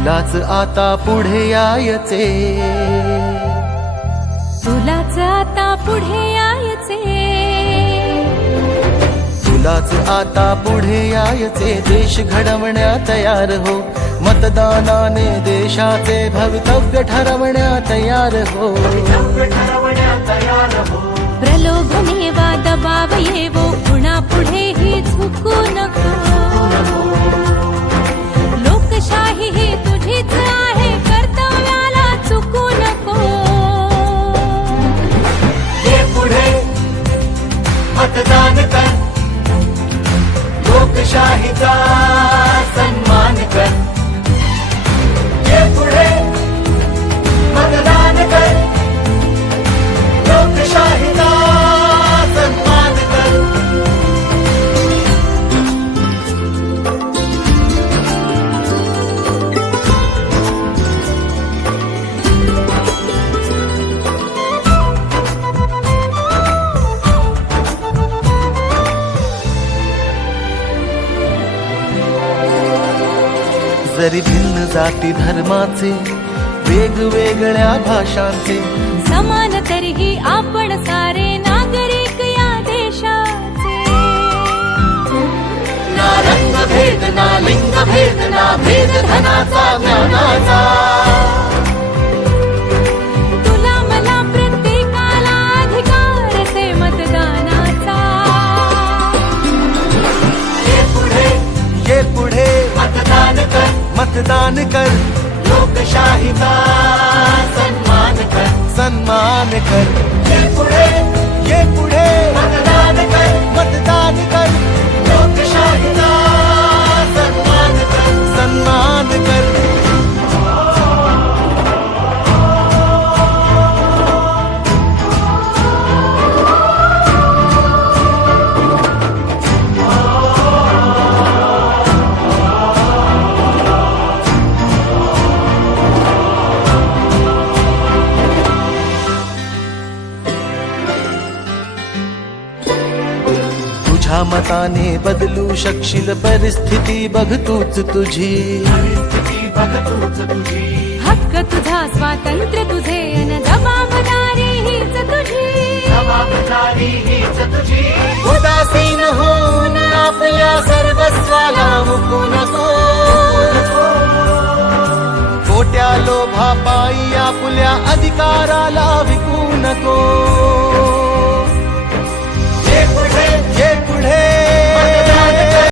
तुलाच आता पुढे यायचे. तुलाच आता पुढे यायचे. तुलाच आता पुढे यायचे. देश घडवण्या तयार हो. मतदानाने देशाचे भवितव्य ठरवण्या तयार हो. प्रलोभने वा दबाव येवो पुन्हा पुढे जरी भिन्न जाती धर्माचे वेगवेगळ्या भाषांचे. समान तरीही आपण सारे नागरिक या देशाचे. ना रंग भेद ना लिंग भेद ना भेद धनाचा ज्ञानाचा. मतदान कर। लोकशाहीचा सन्मान कर। सन्मान कर। तुझ्या मताने बदलू शकशील परिस्थिती बघ तूच तुझी. हक्क तुझा स्वातंत्र्य तुझे अन जबाबदारी हीच तुझी. उदासीन होऊन आपल्या सर्वस्वाला मुकू नको खोट्या लोभा पायी आपल्या अधिकाराला विकू नको